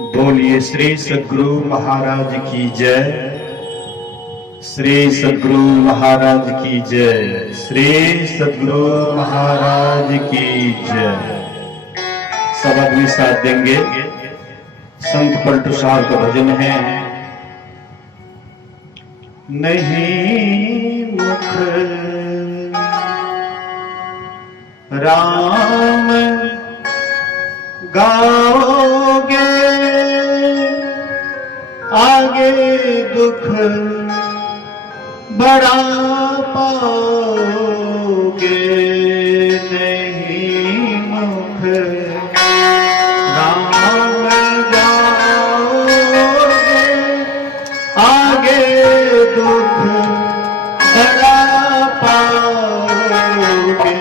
बोलिए श्री सद्गुरु महाराज की जय। श्री सद्गुरु महाराज की जय। श्री सद्गुरु महाराज की जय। सब आदमी साथ देंगे। संत पलटू साहब का भजन है। नहीं मुख राम गाओगे, आगे दुख बड़ा पाओगे। नहीं मुख राम गाओगे, आगे दुख बड़ा पाओगे।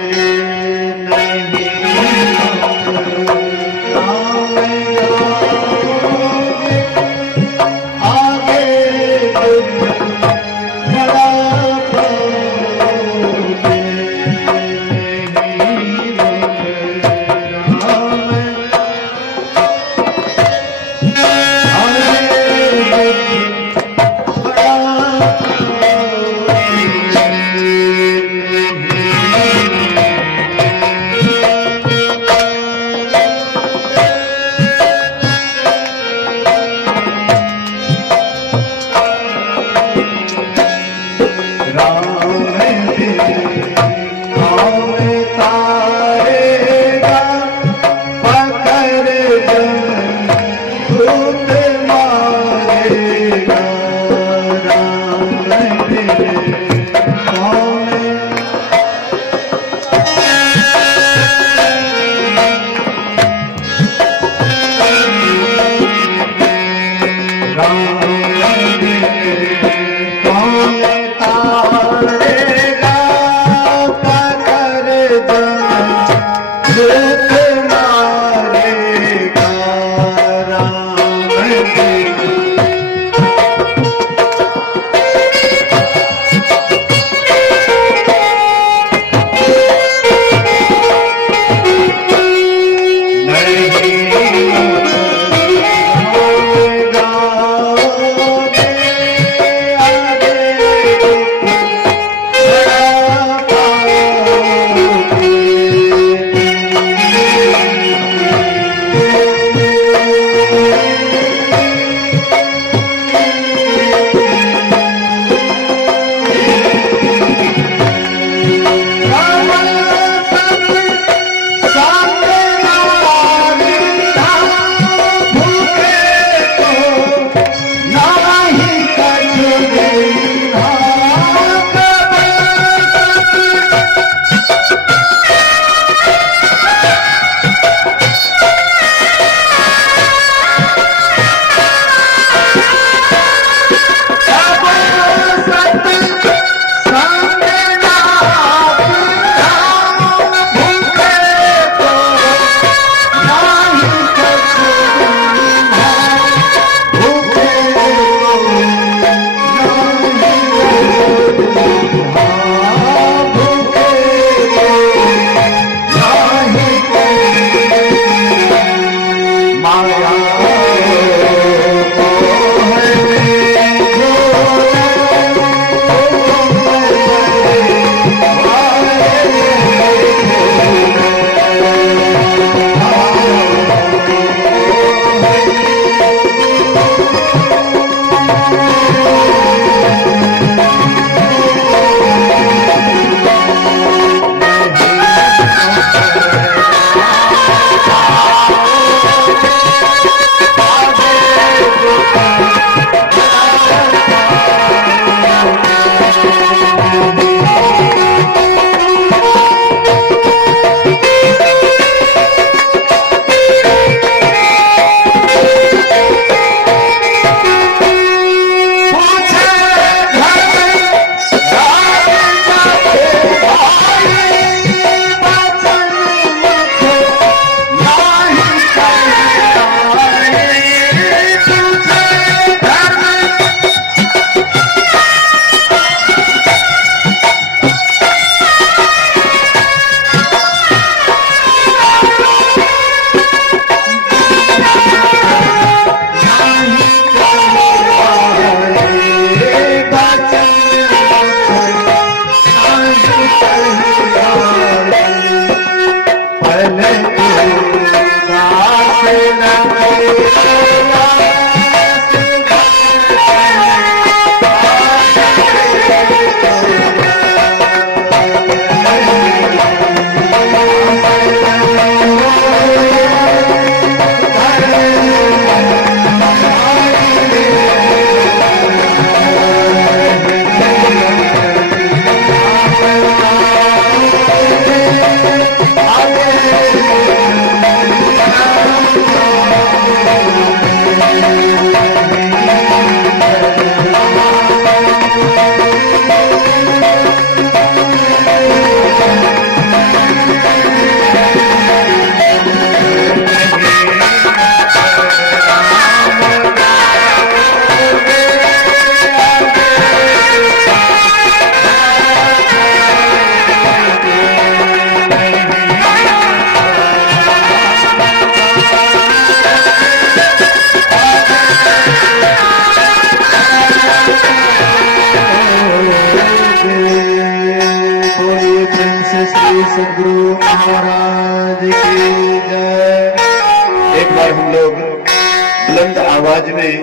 बुलंद आवाज में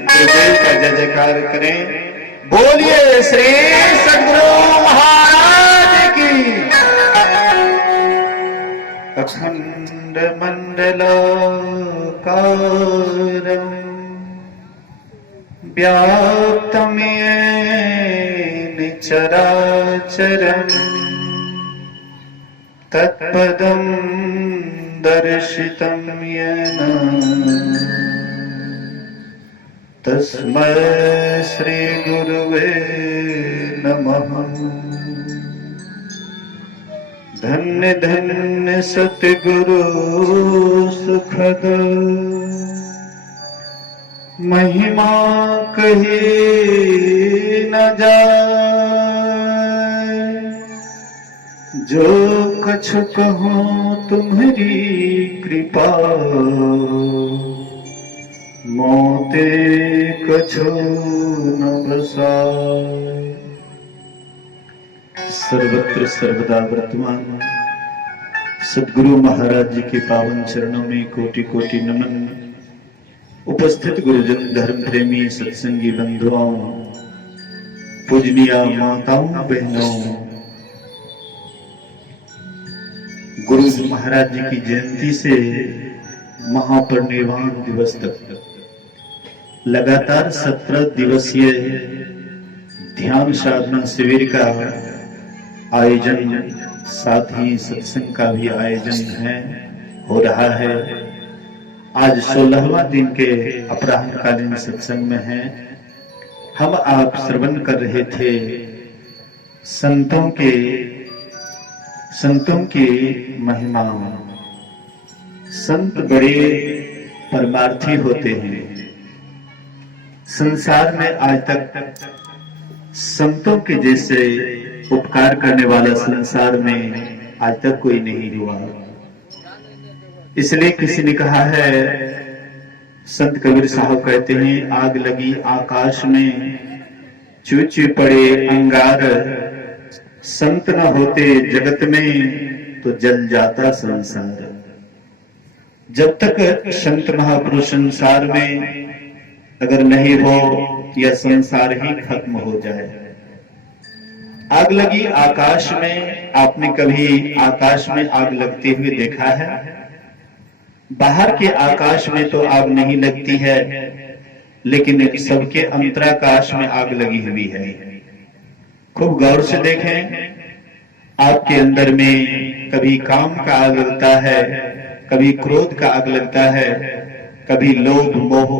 गुरुदेव का जय जयकार करें। बोलिए श्री सद्गुरु महाराज की। अखंड मंडलाकारं व्याप्तं येन चराचरं तत्पदं दर्शितं येन तस्मै श्री गुरुवे नमः। धन्य धन्य सतगुरु सुखद महिमा कही न जाए। जो कछु कहूँ तुम्हारी कृपा मोते कछु न बसाए। सर्वत्र सर्वदा वर्तमान सद्गुरु महाराज जी के पावन चरणों में कोटि कोटि नमन। उपस्थित गुरुजन, धर्म प्रेमी, सत्संगी बंधुओं, पूजनीय माताओं बहनों, गुरु महाराज जी की जयंती से महापरिनिर्वाण दिवस तक लगातार 17 दिवसीय ध्यान साधना शिविर का आयोजन, साथ ही सत्संग का भी आयोजन हो रहा है। आज 16वां दिन के अपराह्नकालीन सत्संग में है। हम आप श्रवण कर रहे थे संतों की महिमा। संत बड़े परमार्थी होते हैं। संसार में आज तक संतों के जैसे उपकार करने वाला संसार में आज तक कोई नहीं हुआ। इसलिए किसी ने कहा है, संत कबीर साहब कहते हैं, आग लगी आकाश में चूच पड़े अंगार, संत न होते जगत में तो जल जाता संसार। जब तक संत महापुरुष संसार में अगर नहीं हो, यह संसार ही खत्म हो जाए। आग लगी आकाश में, आपने कभी आकाश में आग लगते हुए देखा है? बाहर के आकाश में तो आग नहीं लगती है, लेकिन सबके अंतराकाश में आग लगी हुई है। खूब गौर से देखें, आपके अंदर में कभी काम का आग लगता है, कभी क्रोध का आग लगता है, कभी लोभ मोह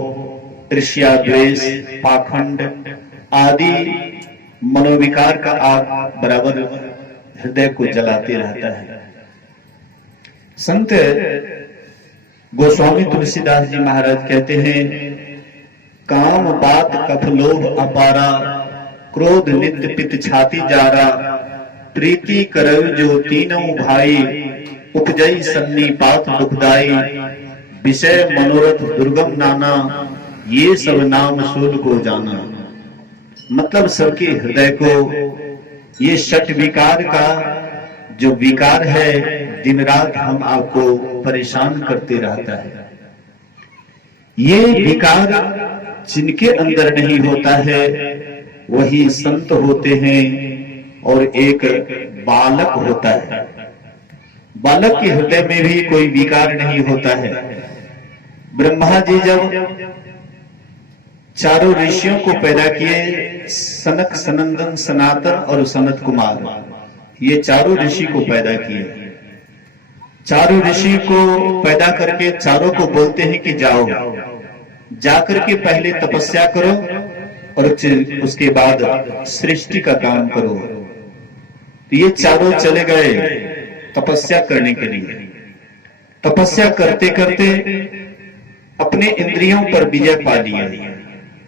ईर्ष्या द्वेष पाखंड आदि मनोविकार का आग बराबर हृदय को जलाते रहता है। संत गोस्वामी तुलसीदास जी महाराज कहते हैं, काम बात कफ लोभ अपारा, क्रोध नित्य पित छाती जारा, प्रीति करव जो तीनों भाई, उपजई सन्निपात दुखदाई, विषय मनोरथ दुर्गम नाना, ये सब नाम सूद को जाना। मतलब सबके हृदय को ये षट विकार का जो विकार है, दिन रात हम आपको परेशान करते रहता है। ये विकार जिनके अंदर नहीं होता है वही संत होते हैं। और एक बालक होता है, बालक के हृदय में भी कोई विकार नहीं होता है। ब्रह्मा जी जब चारों ऋषियों को पैदा किए, सनक, सनंदन, सनातन और सनत कुमार, ये चारों ऋषि को पैदा किए। चारों ऋषि को पैदा करके चारों को बोलते हैं कि जाओ, जाकर के पहले तपस्या करो और उसके बाद सृष्टि का काम करो। तो ये चारों चले गए तपस्या करने के लिए। तपस्या करते करते अपने इंद्रियों पर विजय पा लिए,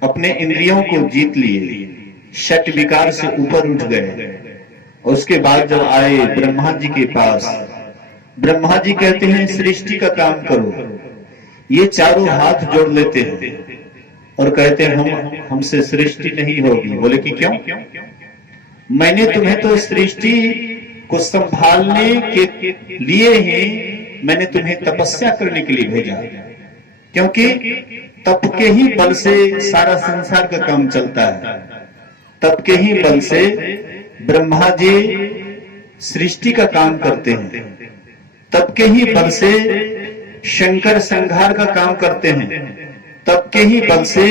अपने इंद्रियों को जीत लिए, षट विकार से ऊपर उठ गए। उसके बाद जब आए ब्रह्मा जी के पास, ब्रह्मा जी कहते हैं सृष्टि का काम करो। ये चारों हाथ जोड़ लेते हैं और कहते हैं हमसे सृष्टि नहीं होगी। बोले कि क्यों? मैंने तुम्हें तो सृष्टि को संभालने के लिए ही मैंने तुम्हें तपस्या करने के लिए भेजा। क्योंकि तप के ही बल से सारा संसार का काम चलता है। तप के ही बल से ब्रह्मा जी सृष्टि का काम करते हैं। तप के ही बल से शंकर संहार का काम करते हैं। तप के ही बल से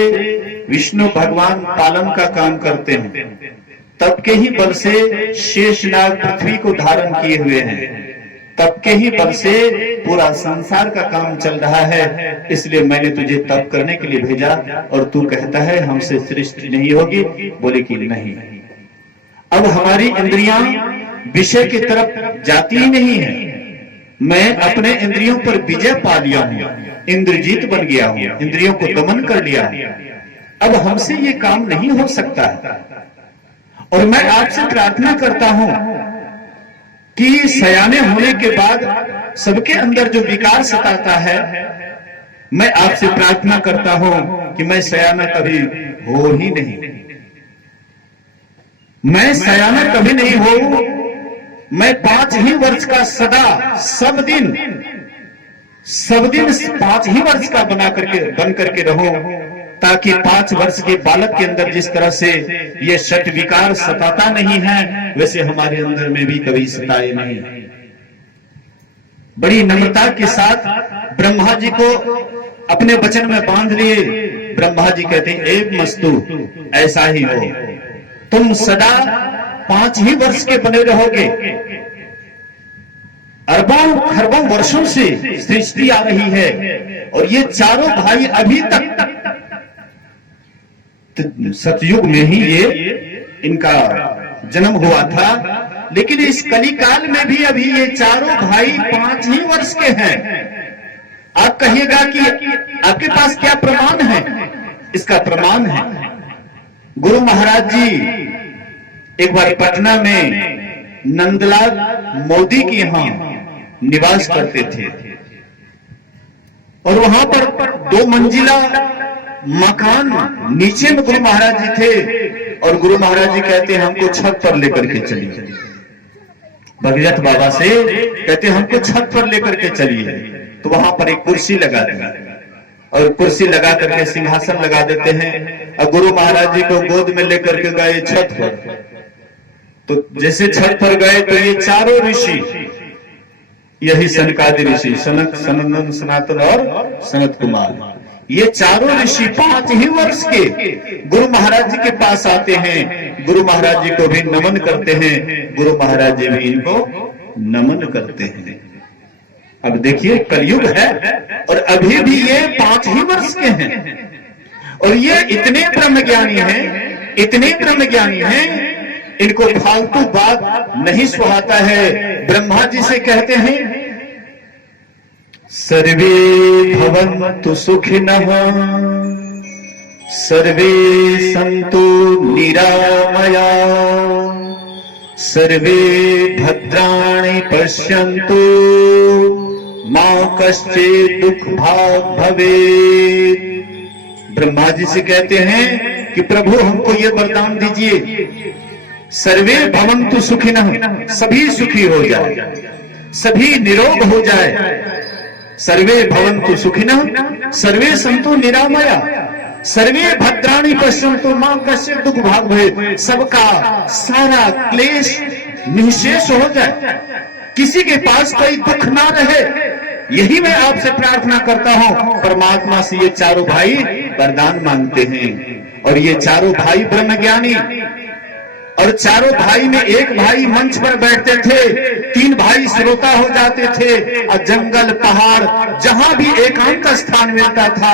विष्णु भगवान पालन का काम करते हैं। तप के ही बल से शेषनाग पृथ्वी को धारण किए हुए हैं। तप के ही बल से पूरा संसार का काम चल रहा है। इसलिए मैंने तुझे तप करने के लिए भेजा और तू कहता है हमसे सृष्टि नहीं होगी। बोले कि नहीं, अब हमारी इंद्रियां विषय की तरफ जाती ही नहीं है। मैं अपने इंद्रियों पर विजय पा लिया हूं, इंद्रजीत बन गया हूं, इंद्रियों को दमन कर लिया हूं। अब हमसे ये काम नहीं हो सकता है। और मैं आपसे प्रार्थना करता हूं कि सयाने होने के बाद सबके अंदर जो विकार सताता है, मैं आपसे प्रार्थना करता हूं कि मैं सयाना कभी हो ही नहीं। मैं सयाना कभी नहीं हो। मैं 5 ही वर्ष का सदा सब दिन 5 ही वर्ष का बन करके रहूं, ताकि 5 वर्ष के बालक के अंदर जिस तरह से ये षट विकार सताता नहीं है, वैसे हमारे अंदर में भी कभी सताए नहीं। बड़ी नम्रता के साथ ब्रह्मा जी को अपने वचन में बांध लिए। ब्रह्मा जी कहते हैं एक मस्तु ऐसा ही हो, तुम सदा 5 ही वर्ष के बने रहोगे। अरबों खरबों वर्षों से सृष्टि आ रही है और ये चारों भाई अभी तक सतयुग में ही ये इनका जन्म हुआ था, लेकिन इस कलिकाल में भी अभी ये चारों भाई 5 ही वर्ष के हैं। आप कहिएगा कि आपके पास क्या प्रमाण है? इसका प्रमाण है, गुरु महाराज जी एक बार पटना में नंदलाल मोदी के यहां निवास करते थे और वहां पर 2 मंजिला मकान, नीचे में गुरु महाराज जी थे और गुरु महाराज जी कहते हैं हमको छत पर लेकर के चलिए। भगीरथ बाबा से कहते हैं हमको छत पर लेकर के चलिए। तो वहां पर एक कुर्सी लगा दी और कुर्सी लगा करके सिंहासन लगा देते हैं और गुरु महाराज जी को गोद में लेकर के गए छत पर। तो जैसे छत पर गए तो ये चारों ऋषि, यही सनकादि ऋषि, सनक, सनंदन, सनातन और सनत कुमार, ये चारों ऋषि 5 ही वर्ष के गुरु महाराज जी के पास आते हैं। गुरु महाराज जी को भी नमन करते हैं, गुरु महाराज जी भी इनको नमन करते हैं। अब देखिए कलयुग है और अभी भी ये 5 ही वर्ष के हैं और ये इतने ब्रह्मज्ञानी हैं, इतने ब्रह्मज्ञानी हैं, इनको फालतू बात नहीं सुहाता है। ब्रह्मा जी से कहते हैं सर्वे भवन्तु सुखिनः सर्वे सन्तु निरामया सर्वे भद्राणि पश्यन्तु मा कश्चित् दुःख भाग् भवेत्। ब्रह्मा जी से कहते हैं कि प्रभु हमको ये वरदान दीजिए, सर्वे भवन्तु सुखिनः, सभी सुखी हो जाए, सभी निरोग हो जाए। सर्वे भवन्तु सुखिनः सर्वे सन्तु निरामया सर्वे भद्राणि पश्यन्तु मा कश्चित् दुःख भाग् भवेत्। सबका सारा क्लेश निःशेष हो जाए, किसी के पास कोई दुख ना रहे, यही मैं आपसे प्रार्थना करता हूं। परमात्मा से ये चारों भाई वरदान मांगते हैं और ये चारों भाई ब्रह्मज्ञानी, और चारों भाई में एक भाई मंच पर बैठते थे, 3 भाई श्रोता हो जाते थे और जंगल पहाड़ जहां भी एकांत स्थान मिलता था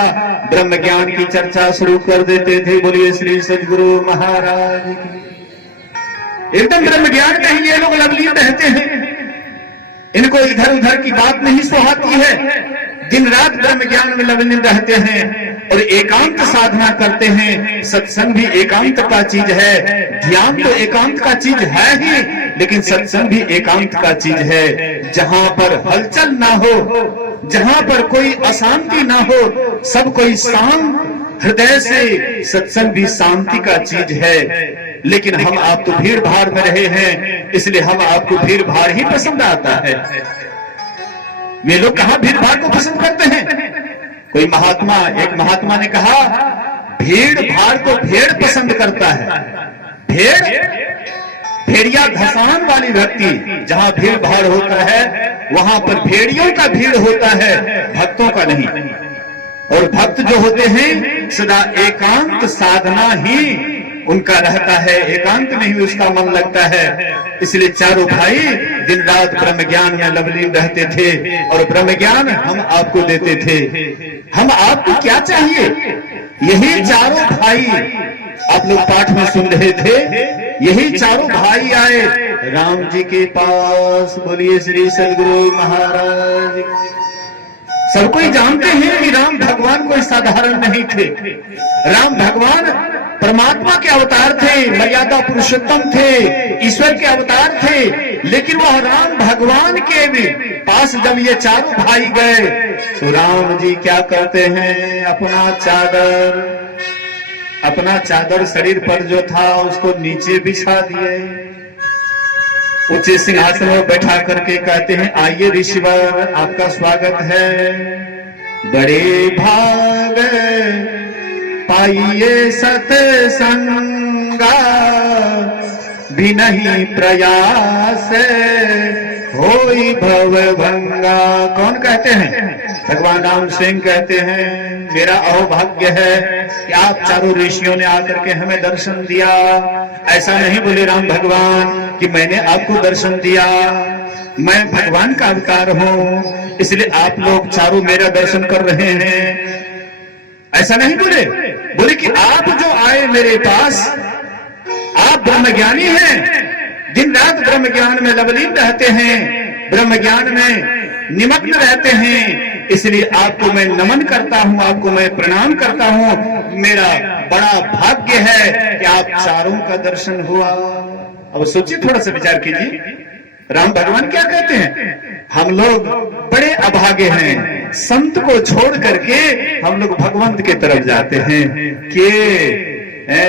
ब्रह्मज्ञान की चर्चा शुरू कर देते थे। बोलिए श्री सद्गुरु महाराज की। एकदम ब्रह्मज्ञान में ही ये लोग लवलीन रहते हैं, इनको इधर उधर की बात नहीं सुहाती है, दिन रात ब्रह्म ज्ञान में लवलीन रहते हैं और एकांत साधना करते हैं। सत्संग भी एकांत का चीज है, ध्यान तो एकांत का चीज है ही, लेकिन सत्संग भी एकांत का चीज है। जहां पर हलचल ना हो, जहां पर कोई अशांति ना हो, सब कोई शांत हृदय से, सत्संग भी शांति का चीज है। लेकिन हम आप तो भीड़ भाड़ में रहे हैं, इसलिए हम आपको भीड़ भाड़ ही पसंद आता है। वे लोग कहां भीड़ भाड़ को पसंद करते हैं? कोई महात्मा, एक महात्मा ने कहा, भीड़ भाड़ को भेड़ पसंद करता है। भेड़िया धसान वाली व्यक्ति, जहां भीड़ भाड़ होता है वहां पर भेड़ियों का भीड़ होता है, भक्तों का नहीं। और भक्त जो होते हैं सदा एकांत साधना ही उनका रहता है, एकांत में ही उसका मन लगता है। इसलिए चारों भाई दिन रात ब्रह्म ज्ञान में लवलीन रहते थे और ब्रह्म ज्ञान हम आपको देते थे। हम आपको क्या चाहिए? यही चारों भाई, आप लोग पाठ में सुन रहे थे, यही चारों भाई आए राम जी के पास। बोलिए श्री सद्गुरु महाराज। सब कोई जानते हैं कि राम भगवान कोई साधारण नहीं थे। राम भगवान परमात्मा के अवतार थे, मर्यादा पुरुषोत्तम थे, ईश्वर के अवतार थे। लेकिन वह राम भगवान के भी पास जब ये चारों भाई गए तो राम जी क्या करते हैं, अपना चादर शरीर पर जो था उसको नीचे बिछा दिए, ऊंचे सिंहासन में बैठा करके कहते हैं, आइए ऋषिवर आपका स्वागत है। बड़े भाग पाइए सत्संगा, भी नहीं प्रयास होई भव भंगा। कौन कहते हैं? भगवान राम सिंह कहते हैं, मेरा अहोभाग्य है कि आप चारों ऋषियों ने आकर के हमें दर्शन दिया। ऐसा नहीं बोले राम भगवान कि मैंने आपको दर्शन दिया, मैं भगवान का अवतार हूं इसलिए आप लोग चारों मेरा दर्शन कर रहे हैं। ऐसा नहीं बोले, बोले कि आप जो आए मेरे पास, आप ब्रह्मज्ञानी हैं, दिन रात ब्रह्म ज्ञान में लवलीन रहते हैं, ब्रह्म ज्ञान में निमग्न रहते हैं, इसलिए आपको मैं नमन करता हूं, आपको मैं प्रणाम करता हूं। मेरा बड़ा भाग्य है कि आप चारों का दर्शन हुआ। अब सोचिए, थोड़ा सा विचार कीजिए, राम भगवान क्या कहते हैं, हम लोग बड़े अभागे हैं, संत को छोड़ करके हम लोग भगवंत के तरफ जाते हैं कि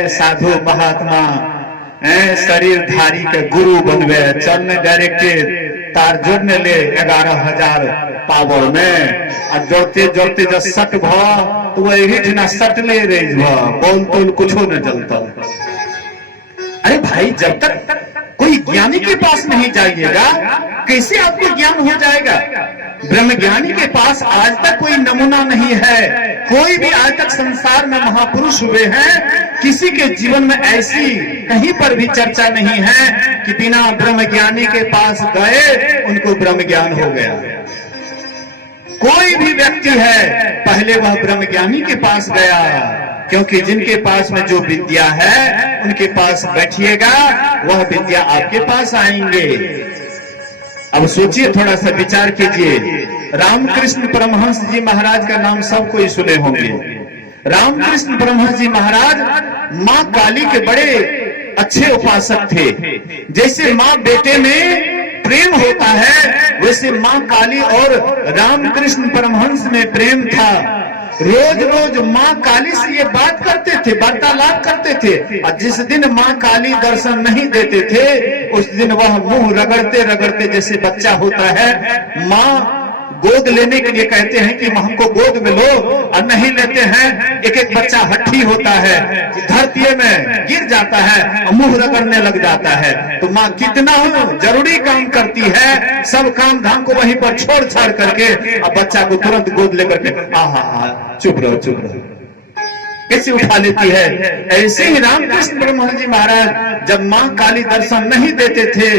साधु महात्मा शरीरधारी के गुरु बनवे, चलने डायरेक्ट तार जोड़ने ले 11,000 पावर में, और जोड़ते जोड़ते जब सट भा तो वही सट ले रही बोल तो कुछ न चलता। अरे भाई, जब तक कोई ज्ञानी के पास नहीं जाइएगा कैसे आपको ज्ञान हो जाएगा? ब्रह्म ज्ञानी के पास आज तक कोई नमूना नहीं है, कोई भी आज तक संसार में महापुरुष हुए हैं, किसी के जीवन में ऐसी कहीं पर भी चर्चा नहीं है कि बिना ब्रह्म ज्ञानी के पास गए उनको ब्रह्म ज्ञान हो गया। कोई भी व्यक्ति है पहले वह ब्रह्म ज्ञानी के पास गया, क्योंकि जिनके पास में जो विद्या है उनके पास बैठिएगा, वह विद्या आपके पास आएंगे। अब सोचिए, थोड़ा सा विचार कीजिए, रामकृष्ण परमहंस जी महाराज का नाम सब कोई सुने होंगे। रामकृष्ण परमहंस जी महाराज माँ काली के बड़े अच्छे उपासक थे। जैसे माँ बेटे में प्रेम होता है वैसे माँ काली और रामकृष्ण परमहंस में प्रेम था। रोज रोज माँ काली से ये बात करते थे, वार्तालाप करते थे, और जिस दिन माँ काली दर्शन नहीं देते थे उस दिन वह मुंह रगड़ते रगड़ते, जैसे बच्चा होता है, माँ गोद लेने के लिए कहते हैं कि हमको गोद में लो, और नहीं लेते हैं, एक एक बच्चा हट्ठी होता है, धरती में गिर जाता है और मुंह रगड़ने लग जाता है। तो माँ कितना जरूरी काम करती है, सब काम धाम को वहीं पर छोड़ छाड़ करके और बच्चा को तुरंत गोद लेकर के चुप रहो कैसे उठा लेती है। ऐसे ही रामकृष्ण परमहंस जी महाराज जब माँ काली दर्शन नहीं देते थे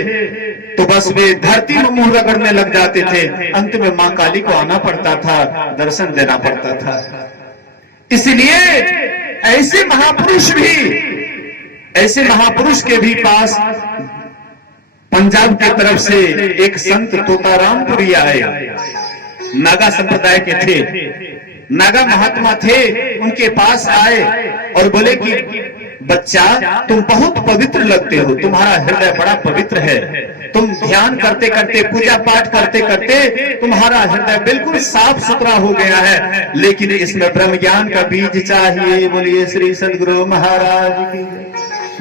तो बस वे धरती में मुंह रगड़ने लग जाते थे। अंत में माँ काली को आना पड़ता था, दर्शन देना पड़ता था। इसलिए ऐसे महापुरुष के भी पास पंजाब की तरफ से एक संत तोतारामपुरी आए, नागा संप्रदाय के थे, नागा महात्मा थे, उनके पास आए और बोले कि बच्चा तुम बहुत पवित्र लगते हो, तुम्हारा हृदय बड़ा पवित्र है, तुम ध्यान करते करते, पूजा पाठ करते करते तुम्हारा हृदय बिल्कुल साफ सुथरा हो गया है, लेकिन इसमें ब्रह्म ज्ञान का बीज चाहिए। बोलिए श्री सद्गुरु महाराज की।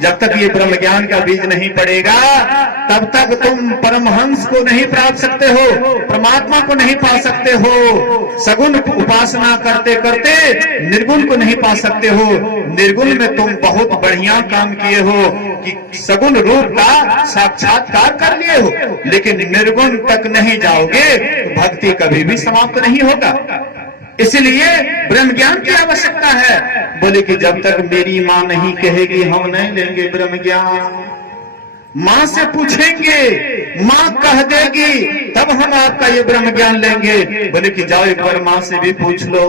जब तक ये ब्रह्म ज्ञान का बीज नहीं पड़ेगा तब तक तुम परमहंस को नहीं प्राप्त सकते हो, परमात्मा को नहीं पा सकते हो। सगुण उपासना करते करते निर्गुण को नहीं पा सकते हो। निर्गुण में तुम बहुत बढ़िया काम किए हो कि सगुण रूप का साक्षात्कार कर लिए हो, लेकिन निर्गुण तक नहीं जाओगे तो भक्ति कभी भी समाप्त नहीं होगा। इसलिए ब्रह्म ज्ञान की आवश्यकता है। बोले कि जब तक मेरी माँ नहीं कहेगी हम नहीं लेंगे ब्रह्म ज्ञान। माँ से पूछेंगे, माँ कह देगी तब हम आपका ये ब्रह्म ज्ञान लेंगे। बोले कि जाओ एक बार माँ से भी पूछ लो।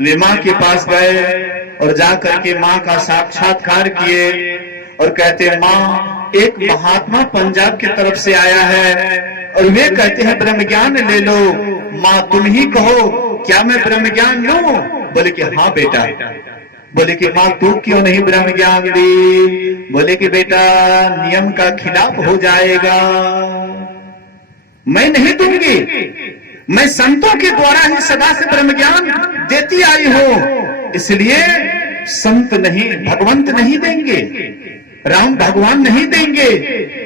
वे माँ के पास गए और जाकर के माँ का साक्षात्कार किए और कहते माँ एक महात्मा पंजाब की तरफ से आया है और वे कहते हैं ब्रह्म ज्ञान ले लो। माँ तुम ही कहो क्या मैं ब्रह्म ज्ञान लूं? बोले कि हाँ बेटा। बोले कि माँ तू क्यों नहीं ब्रह्म ज्ञान दी? बोले कि बेटा नियम का खिलाफ हो जाएगा, मैं नहीं दूंगी। मैं संतों के द्वारा ही सदा से ब्रह्म ज्ञान देती आई हूं, इसलिए संत नहीं, भगवंत नहीं देंगे, राम भगवान नहीं देंगे,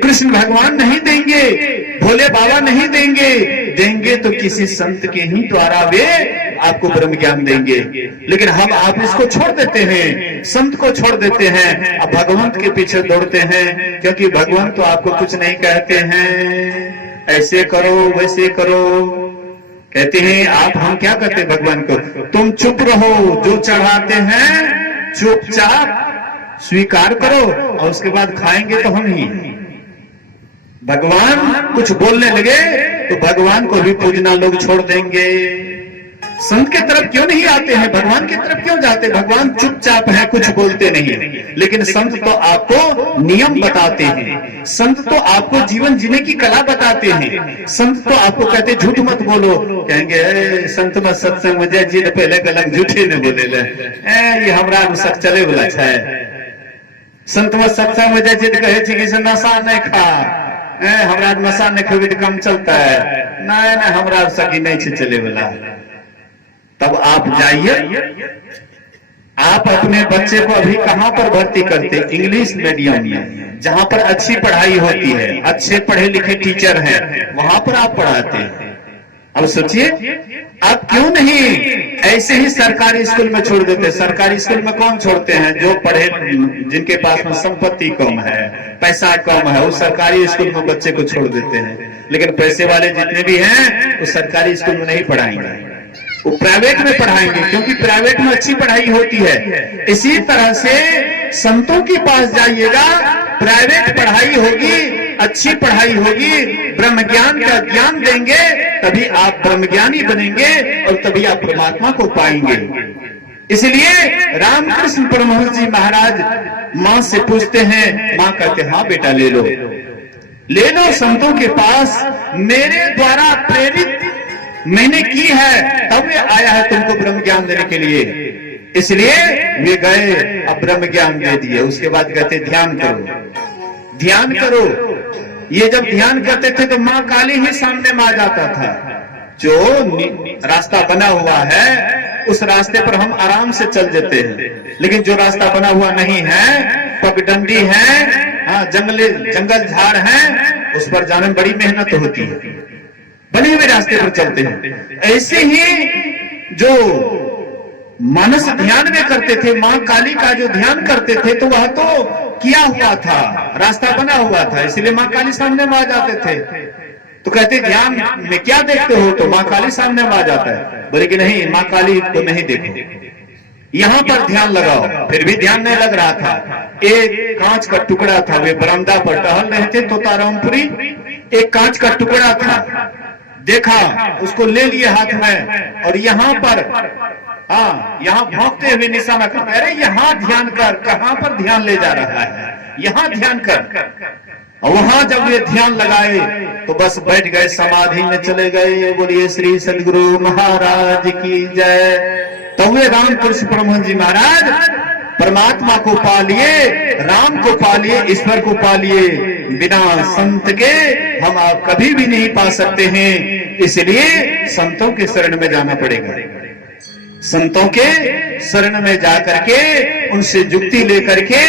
कृष्ण भगवान नहीं देंगे, भोले बाबा नहीं देंगे। देंगे तो किसी संत के ही द्वारा वे आपको ब्रह्म ज्ञान देंगे। लेकिन हम आप इसको छोड़ देते हैं, संत को छोड़ देते हैं, अब भगवंत के पीछे दौड़ते हैं, क्योंकि भगवंत तो आपको कुछ नहीं कहते हैं, ऐसे करो वैसे करो। कहते हैं आप, हम क्या कहते हैं भगवान को, तुम चुप रहो, जो चढ़ाते हैं चुपचाप स्वीकार करो और उसके बाद खाएंगे तो हम ही। भगवान कुछ बोलने लगे तो भगवान को भी पूजना लोग छोड़ देंगे। संत के तरफ क्यों नहीं आते हैं, भगवान की तरफ क्यों जाते? भगवान चुपचाप है, कुछ बोलते नहीं। लेकिन संत तो आपको नियम बताते हैं, संत तो आपको जीवन जीने की कला बताते हैं, संत तो आपको कहते झूठ मत बोलो। कहेंगे संत में सत्संग में जय जी पहले गलत झूठे ने बोले ले, ये हमारा सक चले बोला है। संत में सत्संग में जय जी कहे कि नशा नहीं खा, हमारा नशा नहीं खेबी तो कम चलता है, नहीं नहीं हमारा सकी नहीं चले बोला। तब आप जाइए, आप अपने बच्चे को अभी कहां पर भर्ती करते? इंग्लिश मीडियम में, जहां पर अच्छी पढ़ाई होती है, अच्छे पढ़े लिखे टीचर हैं, वहां पर आप पढ़ाते हैं। अब सोचिए आप क्यों नहीं ऐसे ही सरकारी स्कूल में छोड़ देते? सरकारी स्कूल में कौन छोड़ते हैं? जो पढ़े, जिनके पास में संपत्ति कम है, पैसा कम है, वो सरकारी स्कूल में बच्चे को छोड़ देते हैं। लेकिन पैसे वाले जितने भी हैं वो सरकारी स्कूल में नहीं पढ़ाएंगे, वो प्राइवेट में पढ़ाएंगे, क्योंकि प्राइवेट में अच्छी पढ़ाई होती है। इसी तरह से संतों के पास जाइएगा, प्राइवेट पढ़ाई होगी, अच्छी पढ़ाई होगी, ब्रह्म ज्ञान का ज्ञान देंगे, तभी आप ब्रह्मज्ञानी बनेंगे और तभी आप परमात्मा को पाएंगे। इसलिए रामकृष्ण परमहंस जी महाराज माँ से पूछते हैं, माँ कहते हाँ बेटा ले लो, ले लो संतों के पास, मेरे द्वारा प्रेरित मैंने की है, तब वे आया है तुमको ब्रह्म ज्ञान देने के लिए। इसलिए वे गए, अब ब्रह्म ज्ञान दे दिए। उसके बाद कहते ध्यान करो, ध्यान करो। ये जब ध्यान करते थे तो माँ काली ही सामने में आ जाता था। जो रास्ता बना हुआ है उस रास्ते पर हम आराम से चल जाते हैं, लेकिन जो रास्ता बना हुआ नहीं है, पगडंडी है, जंगल झाड़ है, उस पर जाने में बड़ी मेहनत होती है, बने हुए रास्ते पर चलते हैं। ऐसे ही जो मानस ध्यान में करते थे, माँ काली का जो ध्यान करते थे, तो वह तो किया हुआ था, रास्ता बना हुआ था, इसलिए माँ काली सामने में आ जाते थे। तो कहते ध्यान में क्या देखते हो? तो माँ काली सामने में आ जाता है। बोले कि नहीं, माँ काली को नहीं देखो, यहाँ पर ध्यान लगाओ। फिर भी ध्यान नहीं लग रहा था। एक कांच का टुकड़ा था, वे बरामदा पर टहल रहे थे तोतारामपुरी, एक कांच का टुकड़ा था, देखा, उसको ले लिए हाथ में और यहाँ पर यहाँ भौंकते हुए निशाना कर, अरे यहाँ ध्यान कर, कहाँ पर ध्यान ले जा रहा है, यहाँ ध्यान कर। और वहां जब ये ध्यान लगाए तो बस बैठ गए, समाधि में चले गए। बोलिए श्री सदगुरु महाराज की जय। तो वे रामकृष्ण परमहंस जी महाराज परमात्मा को पा लिए, राम को पा लिए, ईश्वर को पा लिए। बिना संत के हम आप कभी भी नहीं पा सकते हैं, इसलिए संतों के शरण में जाना पड़ेगा। संतों के शरण में जाकर के उनसे जुक्ति लेकर के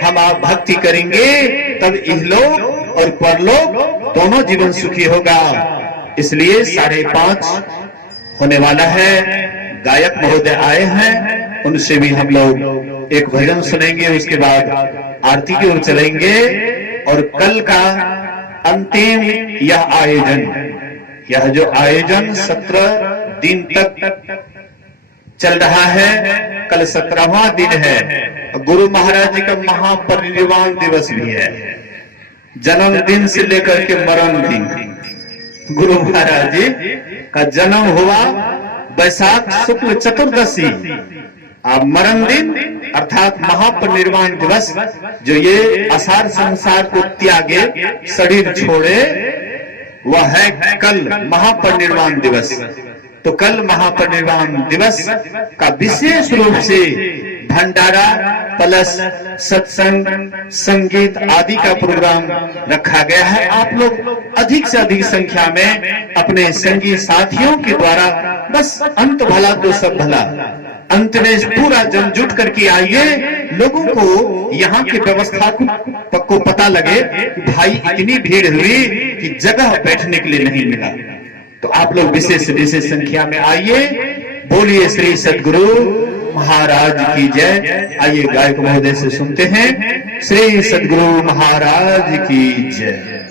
हम आप भक्ति करेंगे, तब इन लोग और परलोक दोनों जीवन सुखी होगा। इसलिए 5:30 होने वाला है। गायक महोदय आए हैं, उनसे भी हम लोग एक भजन सुनेंगे, उसके बाद आरती की ओर चलेंगे। और कल का अंतिम यह जो आयोजन 17 दिन तक चल रहा है, कल 17वां दिन है। गुरु महाराज जी का महापरिनिर्वाण दिवस भी है। जन्मदिन से लेकर के मरण दिन गुरु महाराज जी का जन्म हुआ वैशाख शुक्ल चतुर्दशी, और मरण दिन अर्थात महापरिनिर्वाण दिवस, जो ये आषाढ़ संसार को त्यागे, शरीर छोड़े, वह है कल महापरिनिर्वाण दिवस। तो कल महापरिनिर्वाण दिवस का विशेष रूप से भंडारा प्लस सत्संग, संगीत आदि का प्रोग्राम रखा गया है। आप लोग अधिक से अधिक संख्या में अपने संगी साथियों के द्वारा, बस अंत भला तो सब भला, अंत में पूरा जम जुट करके आइए। लोगों को यहाँ की व्यवस्था को पता लगे कि भाई इतनी भीड़ हुई कि जगह बैठने के लिए नहीं मिला। तो आप लोग विशेष संख्या में आइए। बोलिए श्री सद्गुरु महाराज की जय। आइए गायक महोदय से सुनते हैं। श्री सद्गुरु महाराज की जय।